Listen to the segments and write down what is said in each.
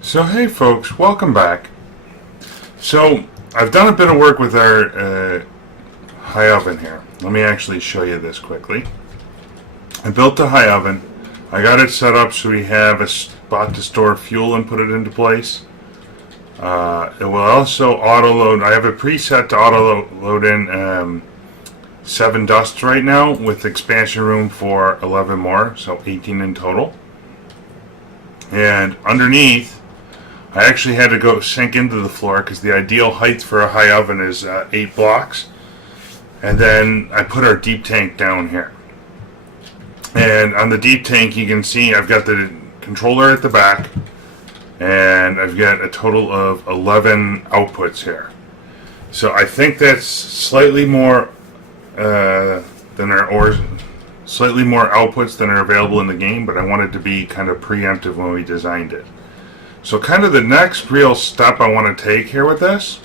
So hey folks, welcome back. So I've done a bit of work with our high oven here. Let me actually show you this quickly. I built the high oven. I got it set up so we have a spot to store fuel and put it into place. It will also auto load. I have a preset to auto load in 7 dusts right now with expansion room for 11 more, so 18 in total. And underneath, I actually had to go sink into the floor because the ideal height for a high oven is 8 blocks. And then I put our deep tank down here. And on the deep tank you can see I've got the controller at the back and I've got a total of 11 outputs here. So I think that's slightly more slightly more outputs than are available in the game, but I wanted to be kind of preemptive when we designed it. So kind of the next real step I want to take here with this,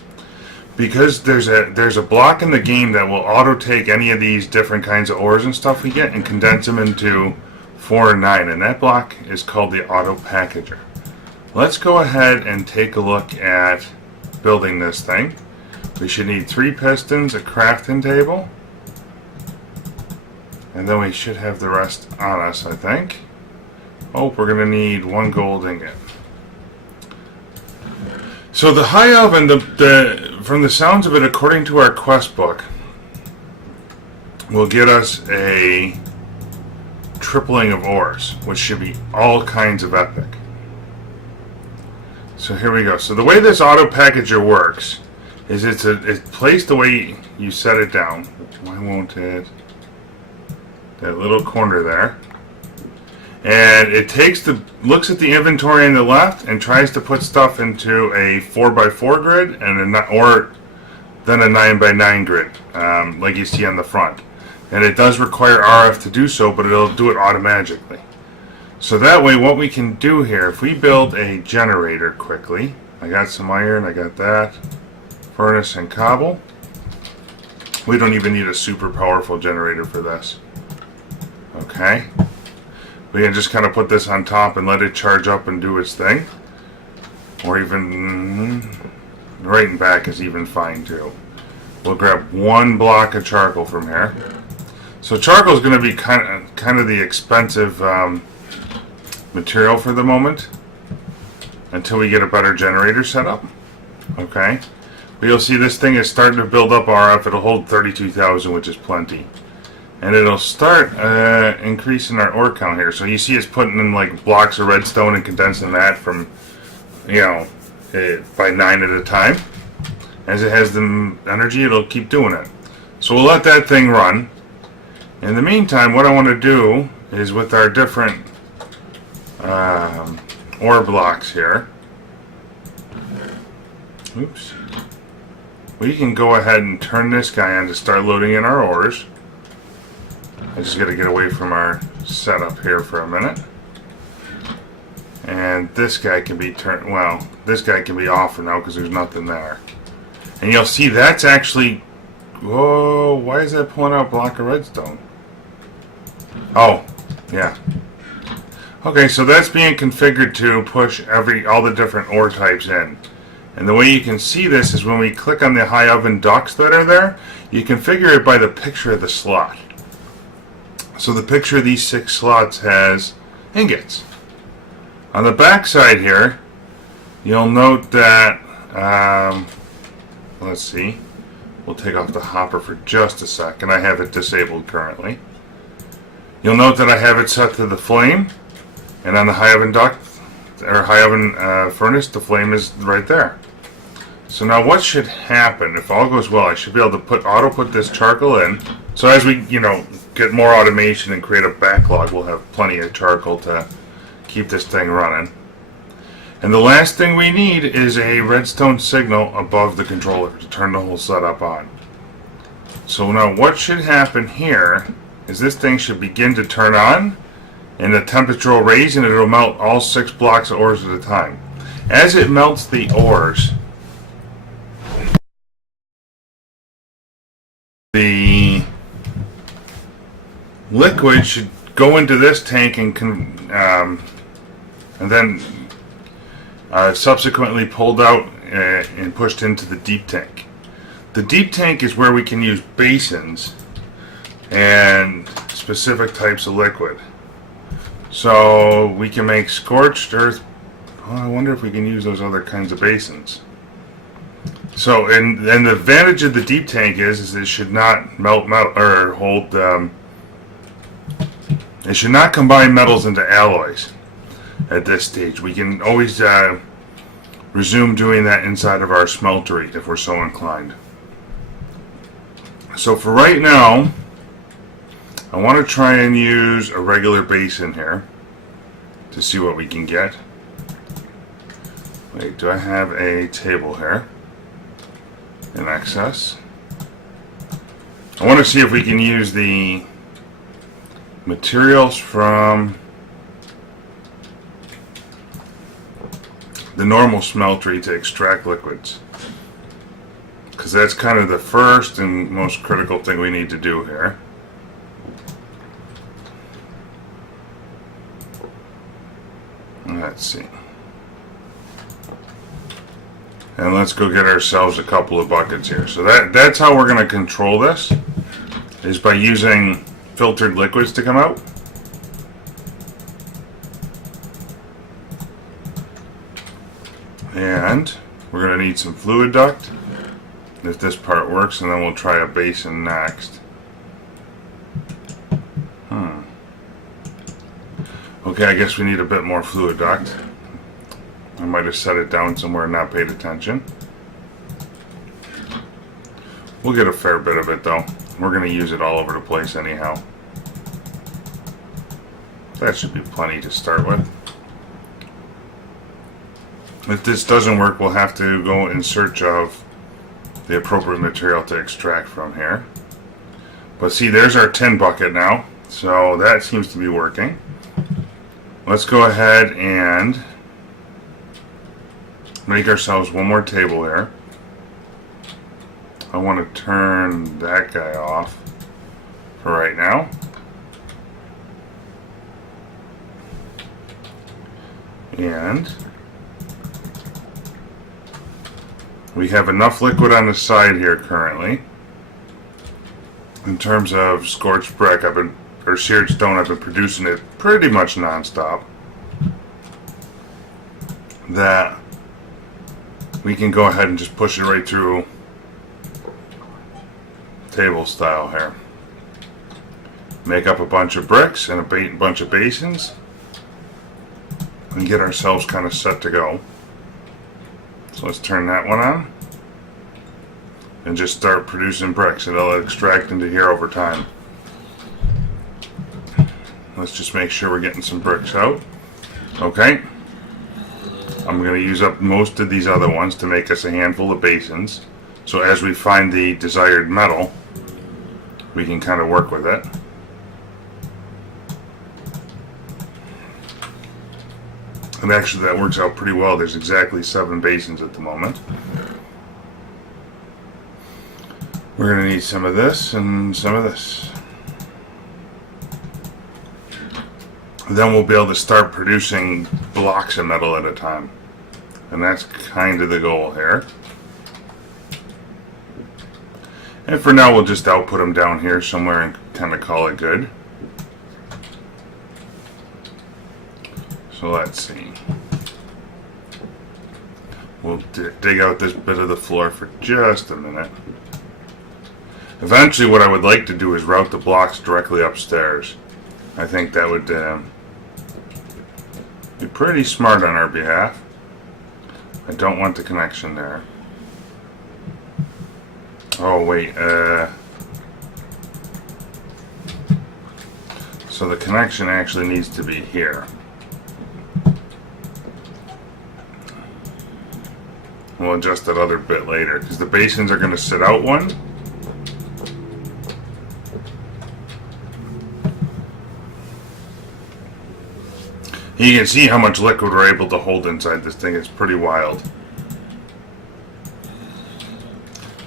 because there's a block in the game that will auto take any of these different kinds of ores and stuff we get and condense them into 4 and 9, and that block is called the auto packager. Let's go ahead and take a look at building this thing. We should need 3 pistons, a crafting table, and then we should have the rest on us, I think. Oh, we're going to need 1 gold ingot. So the high oven, from the sounds of it, according to our quest book, will get us a tripling of ores, which should be all kinds of epic. So here we go. So the way this auto packager works is it's placed the way you set it down. Why won't it? That little corner there. And it looks at the inventory on the left and tries to put stuff into a 4x4 grid or then a 9x9 grid, like you see on the front. And it does require RF to do so, but it'll do it automatically. So that way, what we can do here, if we build a generator quickly, I got some iron, I got that, furnace and cobble. We don't even need a super powerful generator for this. Okay. We can just kind of put this on top and let it charge up and do its thing. Or even right and back is even fine too. We'll grab 1 block of charcoal from here. So charcoal is going to be kind of the expensive material for the moment until we get a better generator set up. Okay. But you'll see this thing is starting to build up RF. It'll hold 32,000, which is plenty. And it'll start increasing our ore count here. So you see it's putting in like blocks of redstone and condensing that from, by 9 at a time. As it has the energy, it'll keep doing it. So we'll let that thing run. In the meantime, what I want to do is with our different ore blocks here, oops, we can go ahead and turn this guy on to start loading in our ores. I just got to get away from our setup here for a minute. And this guy can be turned, well, this guy can be off for now because there's nothing there. And you'll see that's actually, whoa, why is that pulling out a block of redstone? Oh, yeah. Okay, so that's being configured to push all the different ore types in. And the way you can see this is when we click on the high oven ducts that are there, you configure it by the picture of the slot. So the picture of these 6 slots has ingots. On the back side here, you'll note that, let's see, we'll take off the hopper for just a second. I have it disabled currently. You'll note that I have it set to the flame, and on the high oven duct, or high oven furnace, the flame is right there. So now what should happen, if all goes well, I should be able to auto put this charcoal in. So as we, get more automation and create a backlog, we'll have plenty of charcoal to keep this thing running. And the last thing we need is a redstone signal above the controller to turn the whole setup on. So now what should happen here is this thing should begin to turn on, and the temperature will raise and it'll melt all 6 blocks of ores at a time. As it melts the ores, the liquid should go into this tank and then subsequently pulled out and pushed into the deep tank. The deep tank is where we can use basins and specific types of liquid. So we can make scorched earth. Oh, I wonder if we can use those other kinds of basins. So, and the advantage of the deep tank is it should not melt metal or hold. It should not combine metals into alloys at this stage. We can always resume doing that inside of our smeltery if we're so inclined. So for right now, I want to try and use a regular basin here to see what we can get. Wait, do I have a table here in excess? I want to see if we can use the materials from the normal smeltery to extract liquids, because that's kind of the first and most critical thing we need to do here. Let's see. And let's go get ourselves a couple of buckets here. So that's how we're going to control this, is by using filtered liquids to come out. And we're going to need some fluid duct if this part works, and then we'll try a basin next. Okay, I guess we need a bit more fluid duct. I might have set it down somewhere and not paid attention. We'll get a fair bit of it though. We're going to use it all over the place anyhow. That should be plenty to start with. If this doesn't work, we'll have to go in search of the appropriate material to extract from here. But see, there's our tin bucket now. So that seems to be working. Let's go ahead and make ourselves one more table here. I want to turn that guy off for right now. And we have enough liquid on the side here currently. In terms of scorched brick, or seared stone, I've been producing it pretty much non-stop. That we can go ahead and just push it right through table style here. Make up a bunch of bricks and a bunch of basins and get ourselves kind of set to go. So let's turn that one on and just start producing bricks, and it'll extract into here over time. Let's just make sure we're getting some bricks out. Okay. I'm going to use up most of these other ones to make us a handful of basins. So as we find the desired metal, we can kind of work with it. And actually that works out pretty well. There's exactly 7 basins at the moment. We're going to need some of this and some of this. Then we'll be able to start producing blocks of metal at a time. And that's kind of the goal here. And for now we'll just output them down here somewhere and kind of call it good. So let's see. We'll dig out this bit of the floor for just a minute. Eventually what I would like to do is route the blocks directly upstairs. I think that would be pretty smart on our behalf. I don't want the connection there. Oh wait, so the connection actually needs to be here. We'll adjust that other bit later, because the basins are going to sit out one. You can see how much liquid we're able to hold inside this thing. It's pretty wild.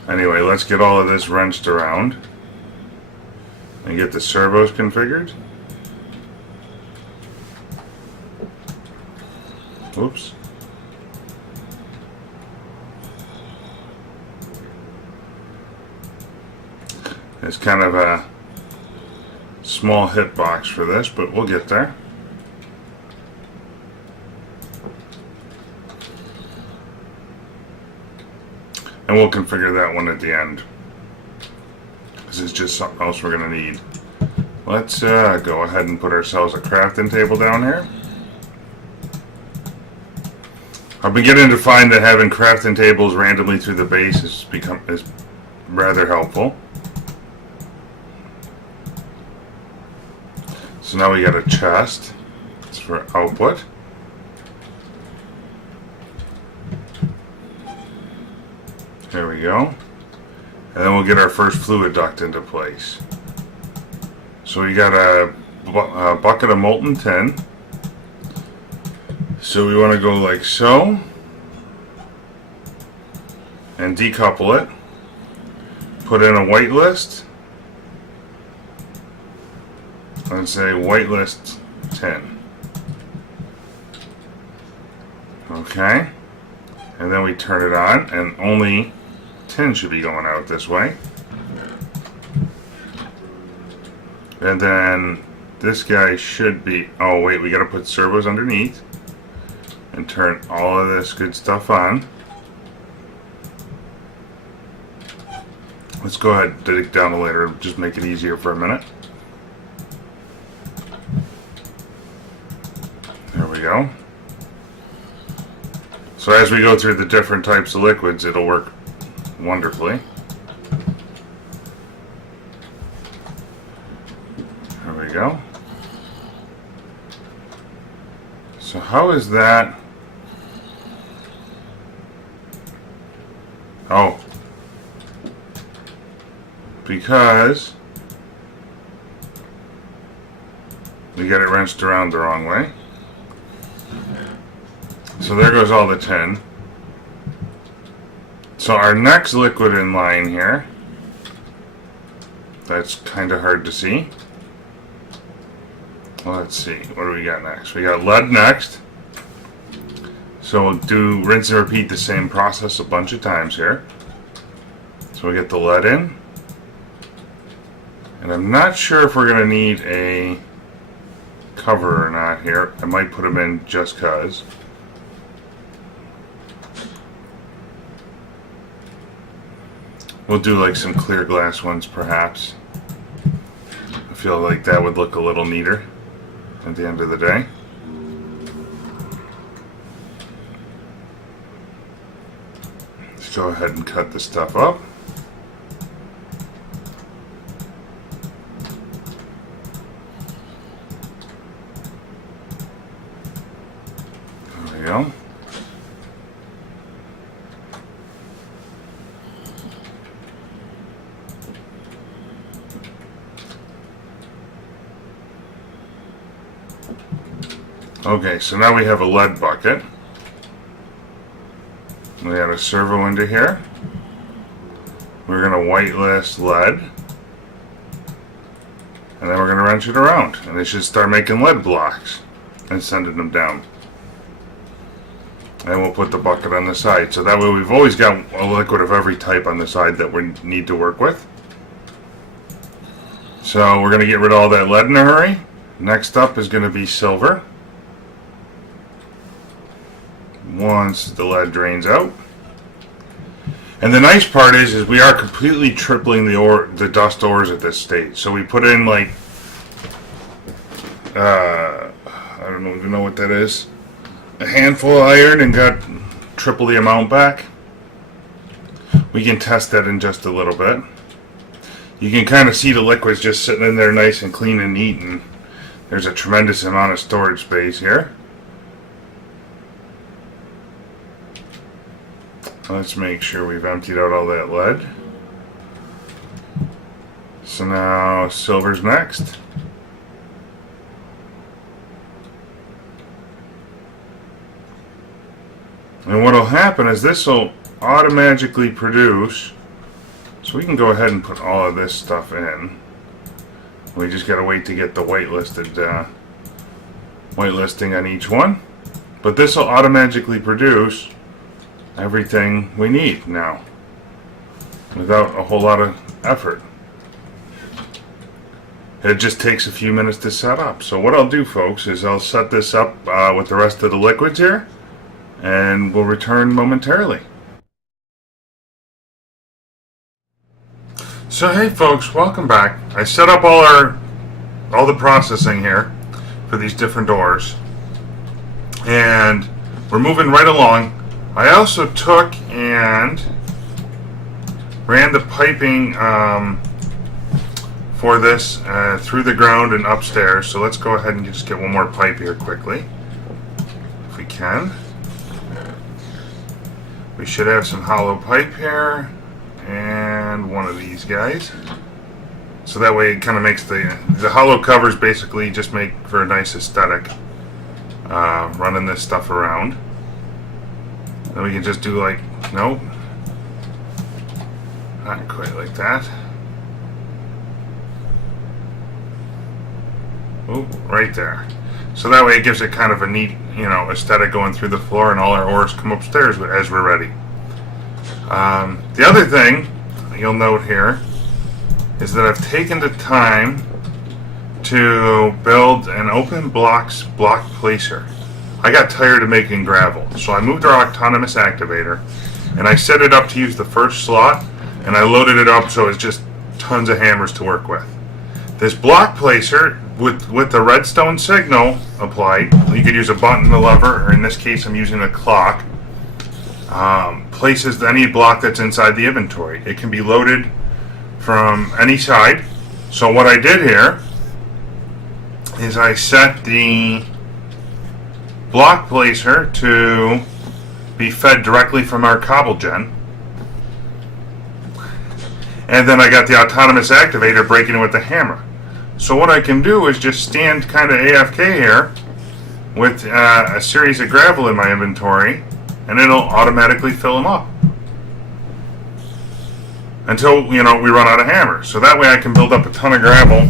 Anyway, let's get all of this wrenched around and get the servos configured. Oops. It's kind of a small hitbox for this, but we'll get there. And we'll configure that one at the end. This is just something else we're going to need. Let's go ahead and put ourselves a crafting table down here. I've been getting to find that having crafting tables randomly through the base is rather helpful. So now we got a chest. It's for output. There we go. And then we'll get our first fluid duct into place. So we got a bucket of molten tin. So we want to go like so. And decouple it. Put in a whitelist. And say whitelist tin. Okay. And then we turn it on, and only tin should be going out this way. And then this guy should be, oh wait, we gotta put servos underneath and turn all of this good stuff on. Let's go ahead and dig down a layer, just make it easier for a minute. There we go. So as we go through the different types of liquids, it'll work wonderfully. There we go. So how is that? Oh. Because we got it wrenched around the wrong way. So there goes all the tin. So our next liquid in line here, that's kind of hard to see. Well, let's see, what do we got next? We got lead next. So we'll do rinse and repeat the same process a bunch of times here. So we get the lead in. And I'm not sure if we're going to need a cover or not here. I might put them in just cause. We'll do like some clear glass ones perhaps. I feel like that would look a little neater at the end of the day. Let's go ahead and cut this stuff up. There we go. Okay, so now we have a lead bucket. We add a servo into here. We're going to whitelist lead. And then we're going to wrench it around. And it should start making lead blocks and sending them down. And we'll put the bucket on the side. So that way we've always got a liquid of every type on the side that we need to work with. So we're going to get rid of all that lead in a hurry. Next up is going to be silver. Once the lead drains out. And the nice part is we are completely tripling the dust ores at this stage. So we put in like I don't even know what that is. A handful of iron and got triple the amount back. We can test that in just a little bit. You can kind of see the liquids just sitting in there nice and clean and neat, and there's a tremendous amount of storage space here. Let's make sure we've emptied out all that lead. So now silver's next. And what will happen is this will automatically produce, so we can go ahead and put all of this stuff in. We just got to wait to get the whitelisting on each one. But this will automatically produce everything we need now without a whole lot of effort. It just takes a few minutes to set up. So what I'll do, folks, is I'll set this up with the rest of the liquids here, and we'll return momentarily. So hey folks, welcome back. I set up all the processing here for these different doors, and we're moving right along. I also took and ran the piping for this through the ground and upstairs. So let's go ahead and just get one more pipe here quickly, if we can. We should have some hollow pipe here, and one of these guys. So that way it kind of makes the hollow covers basically just make for a nice aesthetic running this stuff around. Then we can just do like, nope, not quite like that. Ooh, right there. So that way it gives it kind of a neat, aesthetic going through the floor, and all our ores come upstairs as we're ready. The other thing you'll note here is that I've taken the time to build an open block placer. I got tired of making gravel, so I moved our autonomous activator and I set it up to use the first slot, and I loaded it up so it's just tons of hammers to work with. This block placer with the redstone signal applied, you could use a button, a lever, or in this case I'm using a clock, places any block that's inside the inventory. It can be loaded from any side. So what I did here is I set the block placer to be fed directly from our cobble gen, and then I got the autonomous activator breaking it with the hammer. So what I can do is just stand kind of AFK here with a series of gravel in my inventory, and it'll automatically fill them up until we run out of hammers. So that way I can build up a ton of gravel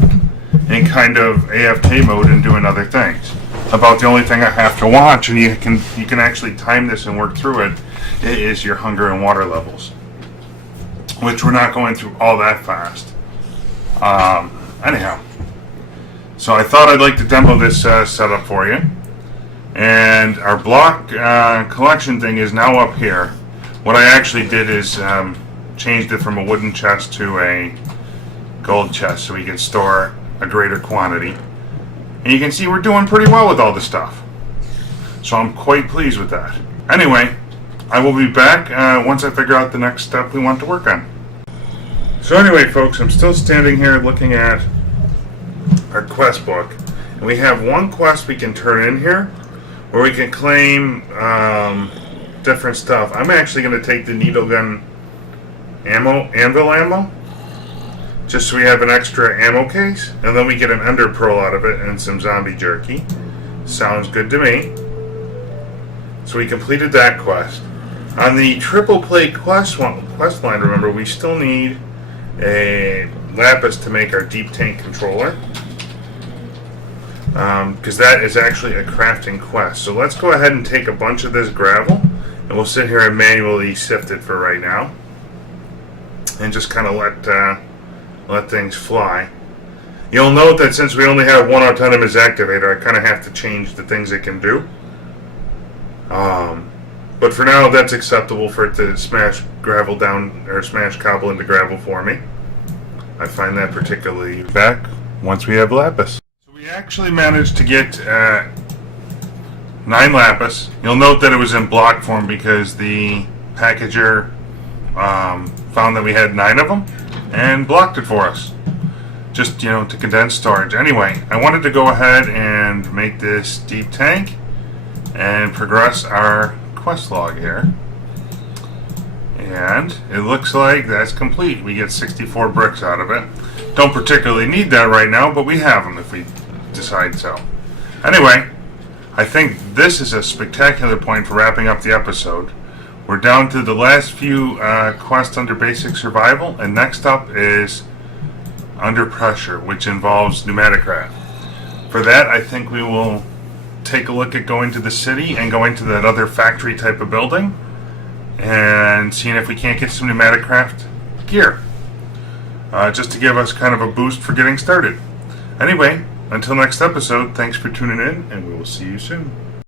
in kind of AFK mode and doing other things. About the only thing I have to watch, and you can actually time this and work through it, is your hunger and water levels, which we're not going through all that fast. Anyhow, so I thought I'd like to demo this setup for you. And our block collection thing is now up here. What I actually did is changed it from a wooden chest to a gold chest so we can store a greater quantity. And you can see we're doing pretty well with all this stuff. So I'm quite pleased with that. Anyway, I will be back once I figure out the next step we want to work on. So anyway, folks, I'm still standing here looking at our quest book. And we have one quest we can turn in here where we can claim different stuff. I'm actually going to take the needle gun anvil ammo, just so we have an extra ammo case, and then we get an ender pearl out of it and some zombie jerky. Sounds good to me. So we completed that quest. On the triple play quest line, remember, we still need a lapis to make our deep tank controller, because that is actually a crafting quest. So let's go ahead and take a bunch of this gravel, and we'll sit here and manually sift it for right now, and just kind of let things fly. You'll note that since we only have one autonomous activator, I kind of have to change the things it can do. But for now, that's acceptable for it to smash gravel down, or smash cobble into gravel for me. I find that particularly back once we have lapis. So we actually managed to get 9 lapis. You'll note that it was in block form because the packager found that we had 9 of them and blocked it for us, just to condense storage. Anyway, I wanted to go ahead and make this deep tank and progress our quest log here, and it looks like that's complete. We get 64 bricks out of it. Don't particularly need that right now, but we have them if we decide so. Anyway, I think this is a spectacular point for wrapping up the episode. We're down to the last few quests under basic survival, and next up is under pressure, which involves pneumaticraft. For that, I think we will take a look at going to the city and going to that other factory type of building and seeing if we can't get some pneumaticraft gear, just to give us kind of a boost for getting started. Anyway, until next episode, thanks for tuning in, and we will see you soon.